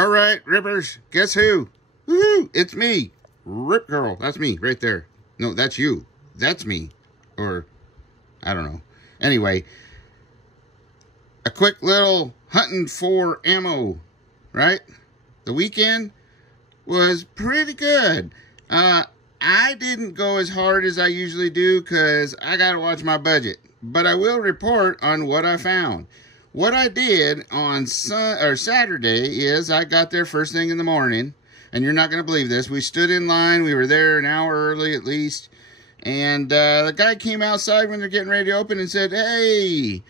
All right, Rippers, guess who? Woohoo! It's me, Rip Girl. That's me right there. No, that's you. That's me. Or, I don't know. Anyway, a quick little hunting for ammo, right? The weekend was pretty good. I didn't go as hard as I usually do because I got to watch my budget. But I will report on what I found. What I did on Saturday is I got there first thing in the morning. And you're not going to believe this. We stood in line. We were there an hour early at least. And the guy came outside when they're getting ready to open and said, "Hey,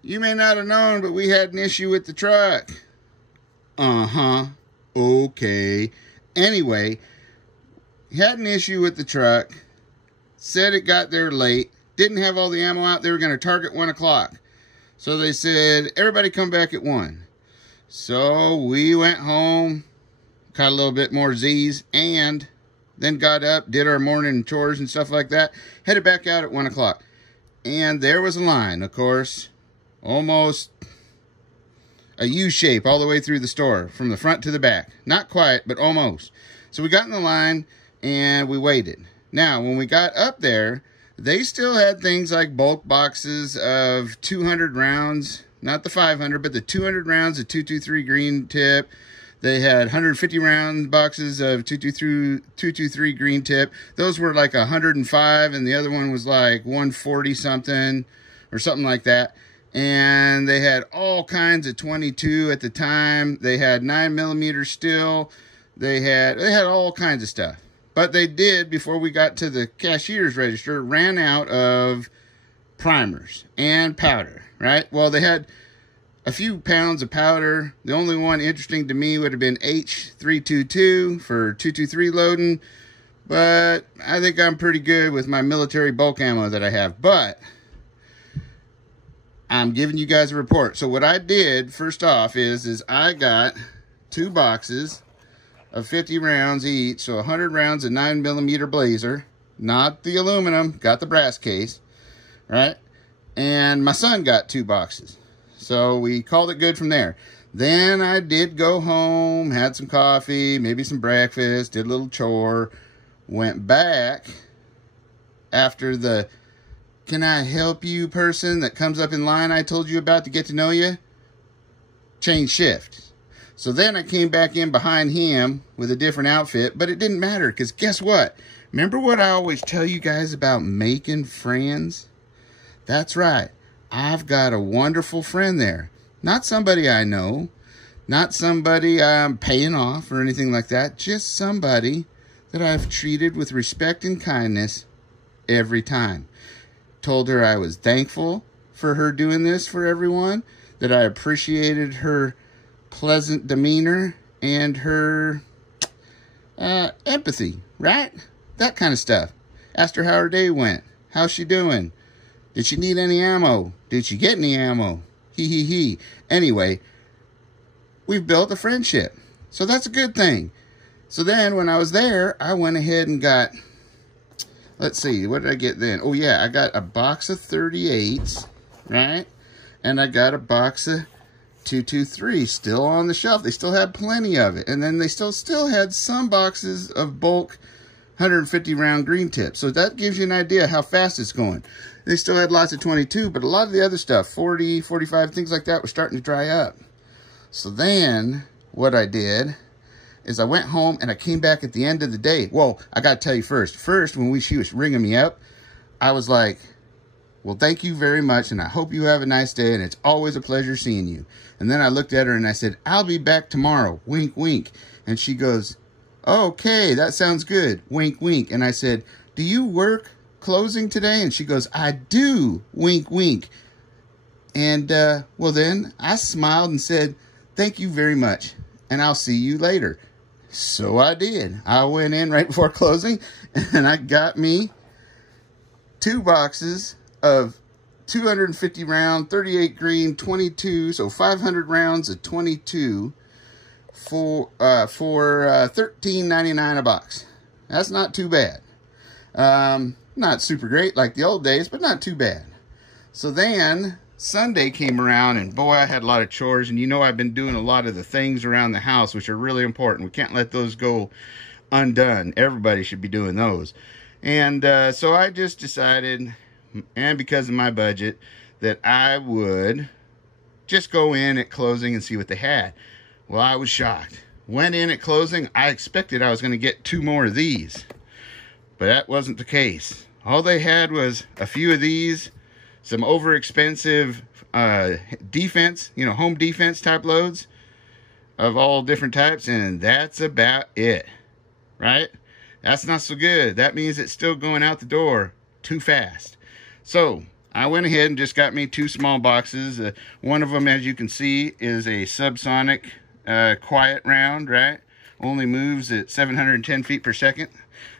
you may not have known, but we had an issue with the truck." Uh-huh. Okay. Anyway, he had an issue with the truck. Said it got there late. Didn't have all the ammo out. They were going to target 1 o'clock. So they said, everybody come back at 1. So we went home, caught a little bit more Z's, and then got up, did our morning chores and stuff like that, headed back out at 1 o'clock. And there was a line, of course, almost a U shape all the way through the store, from the front to the back. Not quite, but almost. So we got in the line, and we waited. Now, when we got up there, they still had things like bulk boxes of 200 rounds, not the 500, but the 200 rounds of 223 green tip. They had 150 round boxes of 223 green tip. Those were like 105, and the other one was like 140 something or something like that. And they had all kinds of 22 at the time. They had 9mm still. They had all kinds of stuff. But they did, before we got to the cashier's register, ran out of primers and powder, right? Well, they had a few pounds of powder. The only one interesting to me would have been H322 for 223 loading. But I think I'm pretty good with my military bulk ammo that I have. But I'm giving you guys a report. So what I did, first off, is I got 2 boxes of 50 rounds each, so 100 rounds of 9mm blazer, not the aluminum, got the brass case, right? And my son got 2 boxes, so we called it good from there. Then I did go home, had some coffee, maybe some breakfast, did a little chore, went back after the "can I help you" person that comes up in line I told you about to get to know you, change shift. So then I came back in behind him with a different outfit, but it didn't matter, because guess what? Remember what I always tell you guys about making friends? That's right. I've got a wonderful friend there. Not somebody I know, not somebody I'm paying off or anything like that, just somebody that I've treated with respect and kindness every time. Told her I was thankful for her doing this for everyone, that I appreciated her pleasant demeanor and her empathy, right? That kind of stuff. Asked her how her day went. How's she doing? Did she need any ammo? Did she get any ammo? He. Anyway, we've built a friendship. So that's a good thing. So then when I was there, I went ahead and got, let's see, what did I get then? Oh yeah, I got a box of 38s, right? And I got a box of 223 still on the shelf. They still had plenty of it. And then they still had some boxes of bulk 150 round green tips. So that gives you an idea how fast it's going. They still had lots of 22, but a lot of the other stuff, 40, 45, things like that, were starting to dry up. So then what I did is I went home and I came back at the end of the day. Well, I got to tell you first. First, when she was ringing me up, I was like, "Well, thank you very much, and I hope you have a nice day, and it's always a pleasure seeing you." And then I looked at her and I said, "I'll be back tomorrow, wink, wink." And she goes, "Okay, that sounds good, wink, wink." And I said, "Do you work closing today?" And she goes, "I do, wink, wink." And, well then, I smiled and said, "Thank you very much, and I'll see you later." So I did. I went in right before closing, and I got me 2 boxes of 250 round, 38 green, 22, so 500 rounds of 22 for $13.99 a box. That's not too bad. Not super great like the old days, but not too bad. So then Sunday came around, and boy, I had a lot of chores. And you know, I've been doing a lot of the things around the house, which are really important. We can't let those go undone. Everybody should be doing those. And so I just decided, and because of my budget, that I would just go in at closing and see what they had. Well, I was shocked. Went in at closing. I expected I was going to get 2 more of these, but that wasn't the case. All they had was a few of these, some overexpensive defense, you know, home defense type loads of all different types, and that's about it, right? That's not so good. That means it's still going out the door too fast. So I went ahead and just got me 2 small boxes. One of them, as you can see, is a subsonic quiet round, right? Only moves at 710 feet per second.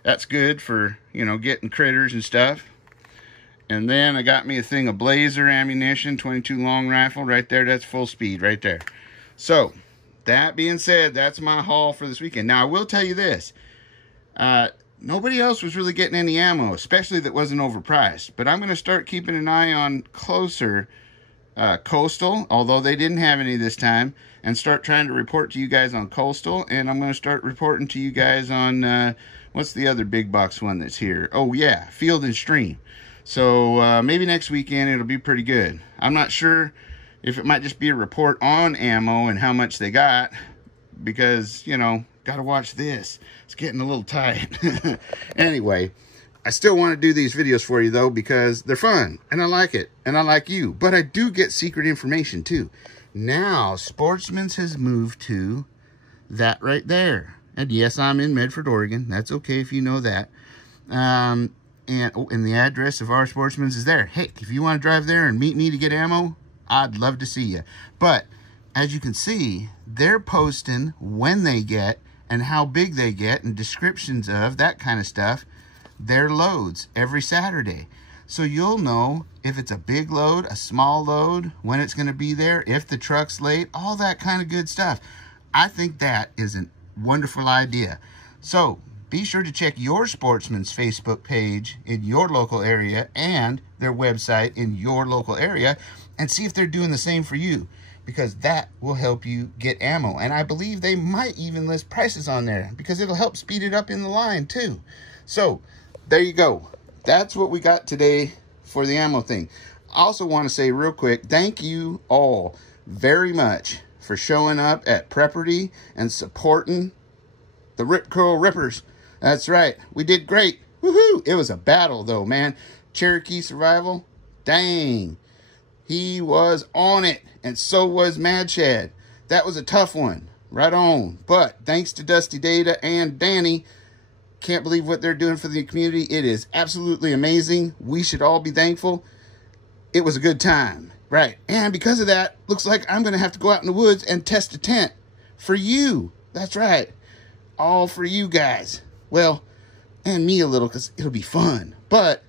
That's good for, you know, getting critters and stuff. And then I got me a thing of blazer ammunition, 22 long rifle right there. That's full speed right there. So that being said, that's my haul for this weekend. Now I will tell you this, nobody else was really getting any ammo, especially that wasn't overpriced. But I'm going to start keeping an eye on closer Coastal, although they didn't have any this time, and start trying to report to you guys on Coastal. And I'm going to start reporting to you guys on what's the other big box one that's here? Oh yeah, Field and Stream. So maybe next weekend it'll be pretty good. I'm not sure if it might just be a report on ammo and how much they got, because, you know, gotta watch this. It's getting a little tight. Anyway, I still want to do these videos for you though, because they're fun and I like it and I like you. But I do get secret information too. Now Sportsman's has moved to that right there. And yes, I'm in Medford, Oregon. That's okay if you know that. And the address of our Sportsman's is there. Heck, if you want to drive there and meet me to get ammo, I'd love to see you. But as you can see, they're posting when they get and how big they get and descriptions of that kind of stuff, their loads every Saturday. So you'll know if it's a big load, a small load, when it's going to be there, if the truck's late, all that kind of good stuff. I think that is a wonderful idea. So be sure to check your Sportsman's Facebook page in your local area and their website in your local area and see if they're doing the same for you, because that will help you get ammo. And I believe they might even list prices on there, because it'll help speed it up in the line too. So there you go. That's what we got today for the ammo thing. I also want to say real quick, thank you all very much for showing up at Prepperty and supporting the Rip Curl Rippers. That's right. We did great. Woohoo! It was a battle though, man. Cherokee Survival, dang. He was on it, and so was Mad Shad. That was a tough one. Right on. But thanks to Dusty Data and Danny, can't believe what they're doing for the community. It is absolutely amazing. We should all be thankful. It was a good time. Right. And because of that, looks like I'm going to have to go out in the woods and test a tent for you. That's right. All for you guys. Well, and me a little, because it'll be fun. But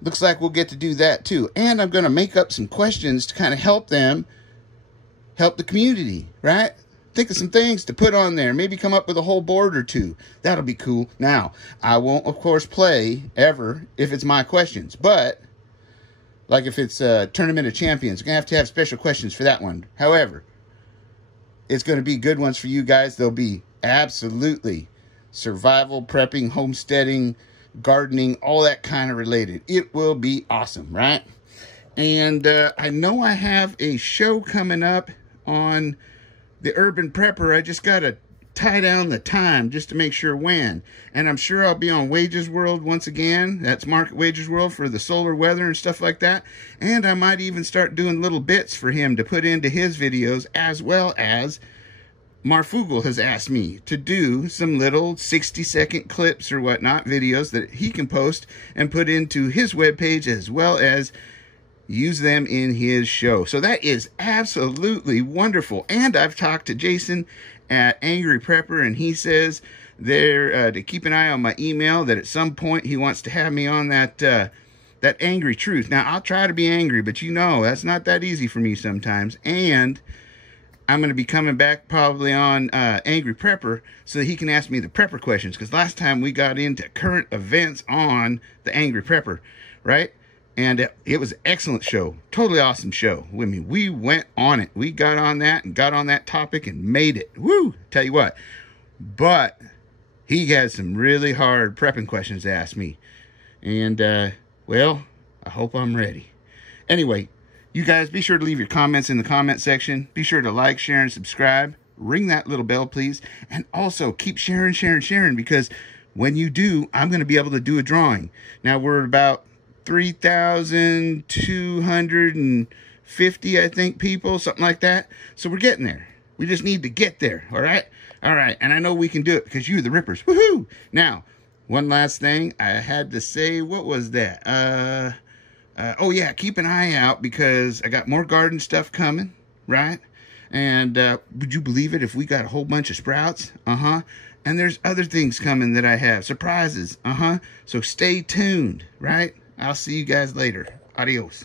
looks like we'll get to do that too. And I'm going to make up some questions to kind of help them, help the community, right? Think of some things to put on there. Maybe come up with a whole board or two. That'll be cool. Now, I won't, of course, play ever if it's my questions. But, like if it's a Tournament of Champions, we're going to have special questions for that one. However, it's going to be good ones for you guys. They'll be absolutely survival, prepping, homesteading, gardening, all that kind of related. It will be awesome, right? And I know I have a show coming up on the Urban Prepper. I just got to tie down the time just to make sure when. And I'm sure I'll be on Wages World once again. That's Market Wages World for the solar weather and stuff like that. And I might even start doing little bits for him to put into his videos, as well as Marfugel has asked me to do some little 60-second clips or whatnot, videos that he can post and put into his webpage, as well as use them in his show. So that is absolutely wonderful. And I've talked to Jason at Angry Prepper, and he says there to keep an eye on my email, that at some point he wants to have me on that that Angry Truth. Now, I'll try to be angry, but you know, that's not that easy for me sometimes. And I'm going to be coming back probably on Angry Prepper so that he can ask me the prepper questions. Because last time we got into current events on the Angry Prepper, right? And it was an excellent show. Totally awesome show. I mean, we went on it. We got on that and got on that topic and made it. Woo! Tell you what. But he had some really hard prepping questions to ask me. And, well, I hope I'm ready. Anyway, you guys be sure to leave your comments in the comment section. Be sure to like, share, and subscribe. Ring that little bell, please. And also keep sharing, because when you do, I'm going to be able to do a drawing. Now, we're about 3,250, I think, people, something like that. So we're getting there. We just need to get there, all right? All right, and I know we can do it because you're the Rippers. Woohoo! Now, one last thing I had to say. What was that? Oh, yeah, keep an eye out because I got more garden stuff coming, right? And would you believe it if we got a whole bunch of sprouts? Uh-huh. And there's other things coming that I have. Surprises. Uh-huh. So stay tuned, right? I'll see you guys later. Adios.